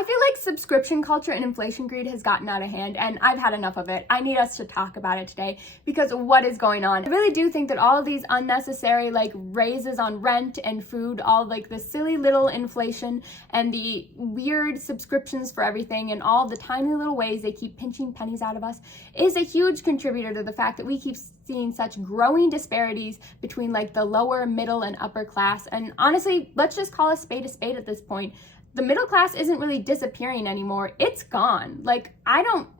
I feel like subscription culture and inflation greed has gotten out of hand, and I've had enough of it. I need us to talk about it today because what is going on? I really do think that all of these unnecessary like raises on rent and food, all like the silly little inflation and the weird subscriptions for everything and all the tiny little ways they keep pinching pennies out of us is a huge contributor to the fact that we keep seeing such growing disparities between like the lower, middle, and upper class. And honestly, let's just call a spade at this point. The middle class isn't really disappearing anymore. It's gone.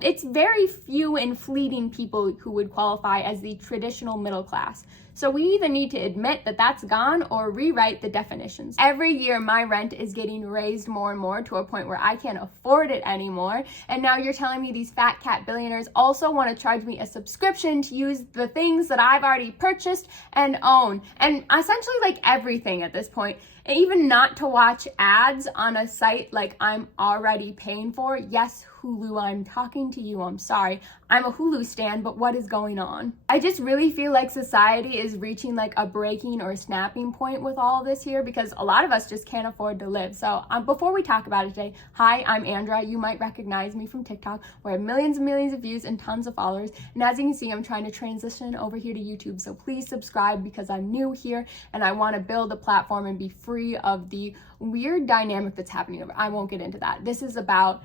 It's very few and fleeting people who would qualify as the traditional middle class. So we either need to admit that that's gone or rewrite the definitions. Every year, my rent is getting raised more and more to a point where I can't afford it anymore. And now you're telling me these fat cat billionaires also want to charge me a subscription to use the things that I've already purchased and own. And essentially like everything at this point. And even not to watch ads on a site like I'm already paying for. Yes, Hulu, I'm talking to you. I'm sorry. I'm a Hulu stan, but what is going on? I just really feel like society is reaching like a breaking or snapping point with all of this here because a lot of us just can't afford to live. So before we talk about it today, hi, I'm Andra. You might recognize me from TikTok where I have millions and millions of views and tons of followers. And as you can see, I'm trying to transition over here to YouTube. So please subscribe because I'm new here and I want to build a platform and be free of the weird dynamic that's happening over. I won't get into that. This is about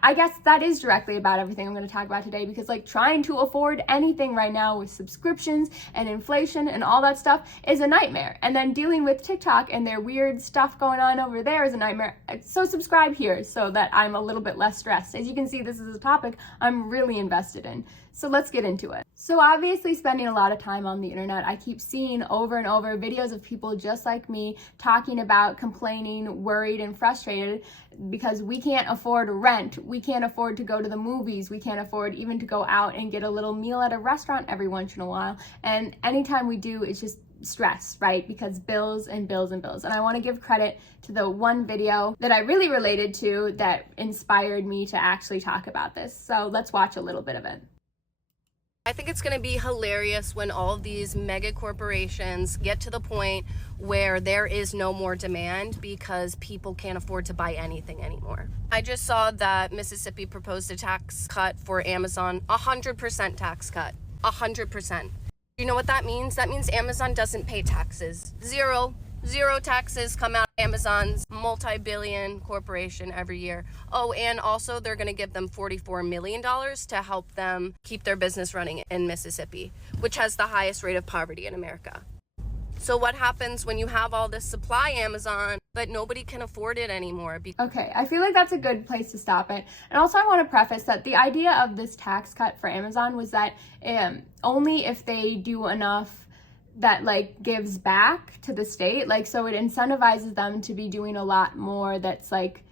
I guess that is directly about everything I'm going to talk about today because like trying to afford anything right now with subscriptions and inflation and all that stuff is a nightmare. And then dealing with TikTok and their weird stuff going on over there is a nightmare. So subscribe here so that I'm a little bit less stressed. As you can see, this is a topic I'm really invested in. So let's get into it. So obviously spending a lot of time on the internet, I keep seeing over and over videos of people just like me talking about complaining, worried, and frustrated because we can't afford rent, we can't afford to go to the movies, we can't afford even to go out and get a little meal at a restaurant every once in a while. And anytime we do, it's just stress, right? Because bills and bills and bills. And I want to give credit to the one video that I really related to that inspired me to actually talk about this. So let's watch a little bit of it. I think it's going to be hilarious when all of these mega corporations get to the point where there is no more demand because people can't afford to buy anything anymore. I just saw that Mississippi proposed a tax cut for Amazon, 100% tax cut, 100%. You know what that means? That means Amazon doesn't pay taxes. Zero taxes come out of Amazon's multi-billion corporation every year. Oh, and also they're going to give them $44 million to help them keep their business running in Mississippi, which has the highest rate of poverty in America. So what happens when you have all this supply, Amazon, but nobody can afford it anymore? Okay, I feel like that's a good place to stop it. And also I want to preface that the idea of this tax cut for Amazon was that only if they do enough that like gives back to the state, like so it incentivizes them to be doing a lot more that's like,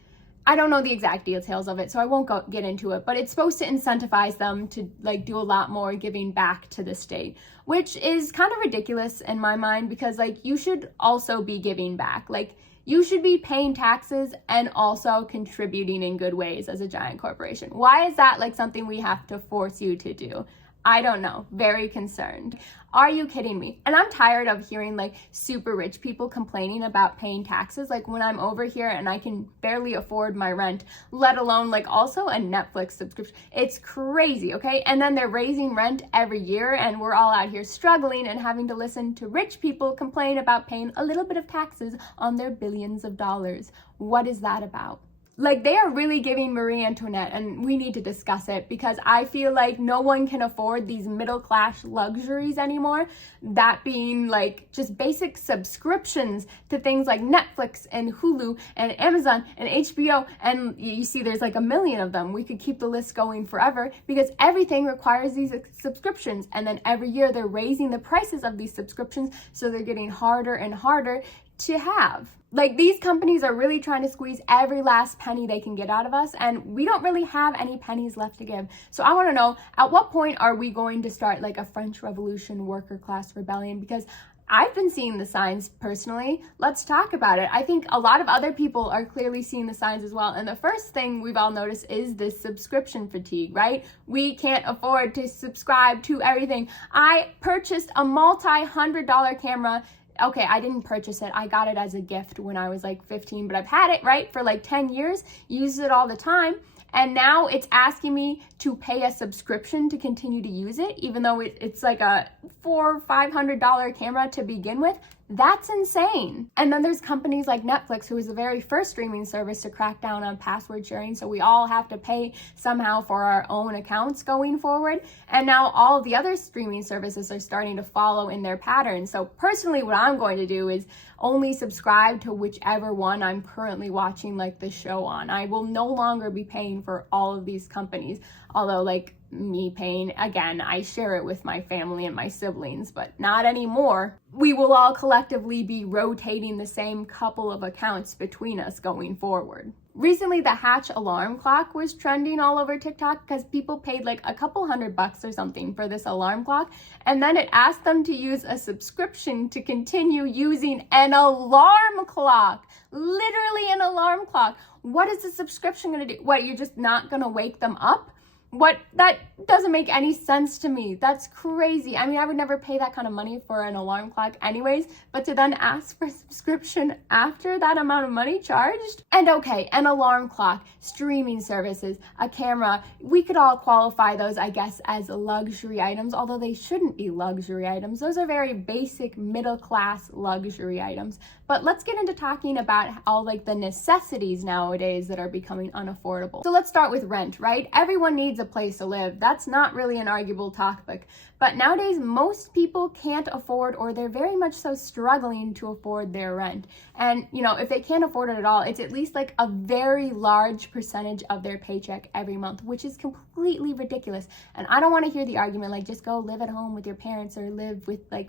I don't know the exact details of it, so I won't get into it, but it's supposed to incentivize them to like do a lot more giving back to the state, which is kind of ridiculous in my mind because like you should also be giving back. Like you should be paying taxes and also contributing in good ways as a giant corporation. Why is that like something we have to force you to do? I don't know. Very concerned. Are you kidding me? And I'm tired of hearing like super rich people complaining about paying taxes. Like when I'm over here and I can barely afford my rent, let alone like also a Netflix subscription. It's crazy, okay? And then they're raising rent every year and we're all out here struggling and having to listen to rich people complain about paying a little bit of taxes on their billions of dollars. What is that about? Like they are really giving Marie Antoinette, and we need to discuss it because I feel like no one can afford these middle class luxuries anymore. That being like just basic subscriptions to things like Netflix and Hulu and Amazon and HBO. And you see there's like a million of them. We could keep the list going forever because everything requires these subscriptions. And then every year they're raising the prices of these subscriptions. So they're getting harder and harder to have. Like these companies are really trying to squeeze every last penny they can get out of us, and we don't really have any pennies left to give. So I want to know, at what point are we going to start like a French Revolution worker class rebellion? Because I've been seeing the signs personally. Let's talk about it. I think a lot of other people are clearly seeing the signs as well. And the first thing we've all noticed is this subscription fatigue, right? We can't afford to subscribe to everything. I purchased a multi-$100 camera okay, I didn't purchase it. I got it as a gift when I was like 15, but I've had it, right, for like 10 years, used it all the time. And now it's asking me to pay a subscription to continue to use it, even though it's like a $400 or $500 camera to begin with. That's insane. And then there's companies like Netflix, who was the very first streaming service to crack down on password sharing. So we all have to pay somehow for our own accounts going forward. And now all the other streaming services are starting to follow in their pattern. So personally, what I'm going to do is only subscribe to whichever one I'm currently watching like the show on. I will no longer be paying for all of these companies. Although like me paying, again, I share it with my family and my siblings, but not anymore. We will all collectively be rotating the same couple of accounts between us going forward. Recently, the Hatch alarm clock was trending all over TikTok because people paid like a couple $100 or something for this alarm clock, and then it asked them to use a subscription to continue using an alarm clock. Literally an alarm clock. What is the subscription going to do? What, you're just not going to wake them up? What? That doesn't make any sense to me. That's crazy. I mean, I would never pay that kind of money for an alarm clock anyways, but to then ask for a subscription after that amount of money charged? And okay, an alarm clock, streaming services, a camera, we could all qualify those, I guess, as luxury items, although they shouldn't be luxury items. Those are very basic middle-class luxury items. But let's get into talking about all like the necessities nowadays that are becoming unaffordable. So let's start with rent, right? Everyone needs a place to live. That's not really an arguable topic. But nowadays, most people can't afford, or they're very much so struggling to afford their rent. And, you know, if they can't afford it at all, it's at least like a very large percentage of their paycheck every month, which is completely ridiculous. And I don't want to hear the argument like, just go live at home with your parents or live with like,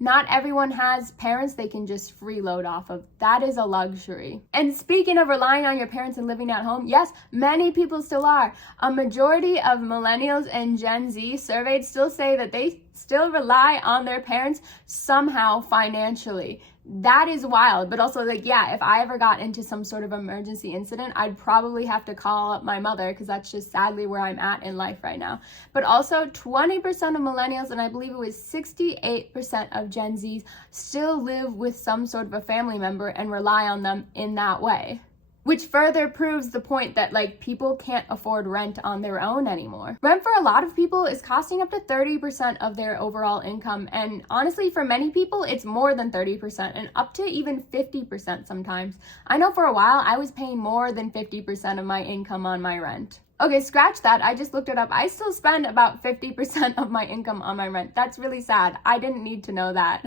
not everyone has parents they can just freeload off of. That is a luxury. And speaking of relying on your parents and living at home, yes, many people still are. A majority of millennials and Gen Z surveyed still say that they still rely on their parents somehow financially. That is wild. But also, like, yeah, if I ever got into some sort of emergency incident, I'd probably have to call up my mother, because that's just sadly where I'm at in life right now. But also 20% of millennials, and I believe it was 68% of Gen Zs, still live with some sort of a family member and rely on them in that way. Which further proves the point that like people can't afford rent on their own anymore. Rent for a lot of people is costing up to 30% of their overall income. And honestly, for many people, it's more than 30% and up to even 50% sometimes. I know for a while I was paying more than 50% of my income on my rent. Okay, scratch that. I just looked it up. I still spend about 50% of my income on my rent. That's really sad. I didn't need to know that.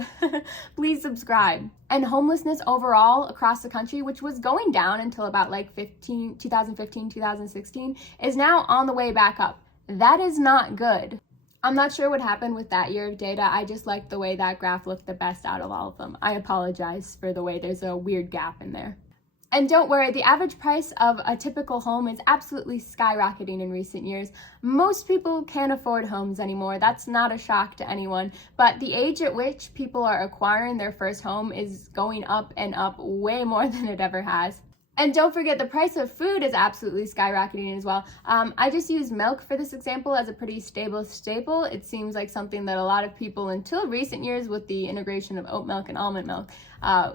Please subscribe. And homelessness overall across the country, which was going down until about like 2015, 2016, is now on the way back up. That is not good. I'm not sure what happened with that year of data. I just liked the way that graph looked the best out of all of them. I apologize for the way there's a weird gap in there. And don't worry, the average price of a typical home is absolutely skyrocketing in recent years. Most people can't afford homes anymore. That's not a shock to anyone. But the age at which people are acquiring their first home is going up and up way more than it ever has. And don't forget, the price of food is absolutely skyrocketing as well. I just use milk for this example as a pretty stable staple. It seems like something that a lot of people until recent years with the integration of oat milk and almond milk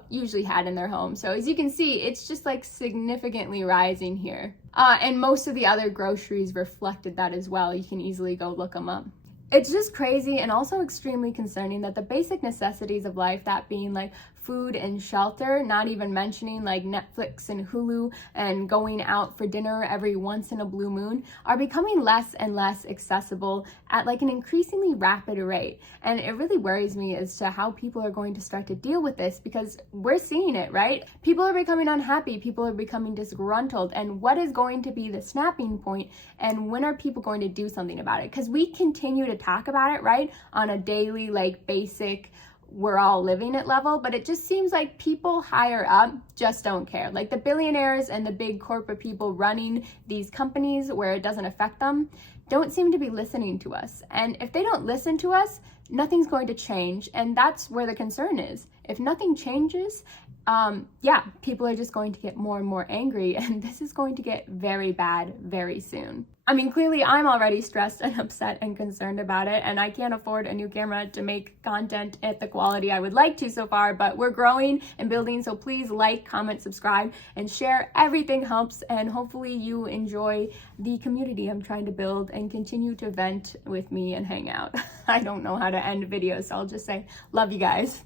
usually had in their home. So as you can see, it's just like significantly rising here. And most of the other groceries reflected that as well. You can easily go look them up. It's just crazy and also extremely concerning that the basic necessities of life, that being like food and shelter, not even mentioning like Netflix and Hulu and going out for dinner every once in a blue moon, are becoming less and less accessible at like an increasingly rapid rate. And it really worries me as to how people are going to start to deal with this, because we're seeing it, right? People are becoming unhappy, people are becoming disgruntled, and what is going to be the snapping point, and when are people going to do something about it? Because we continue to talk about it, right, on a daily like basic we're all living at level, but it just seems like people higher up just don't care. Like the billionaires and the big corporate people running these companies where it doesn't affect them don't seem to be listening to us. And if they don't listen to us, nothing's going to change. And that's where the concern is. If nothing changes, yeah, people are just going to get more and more angry, and this is going to get very bad very soon. I mean, clearly I'm already stressed and upset and concerned about it, and I can't afford a new camera to make content at the quality I would like to so far, but we're growing and building, so please like, comment, subscribe, and share. Everything helps, and hopefully you enjoy the community I'm trying to build and continue to vent with me and hang out. I don't know how to end videos, so I'll just say, love you guys.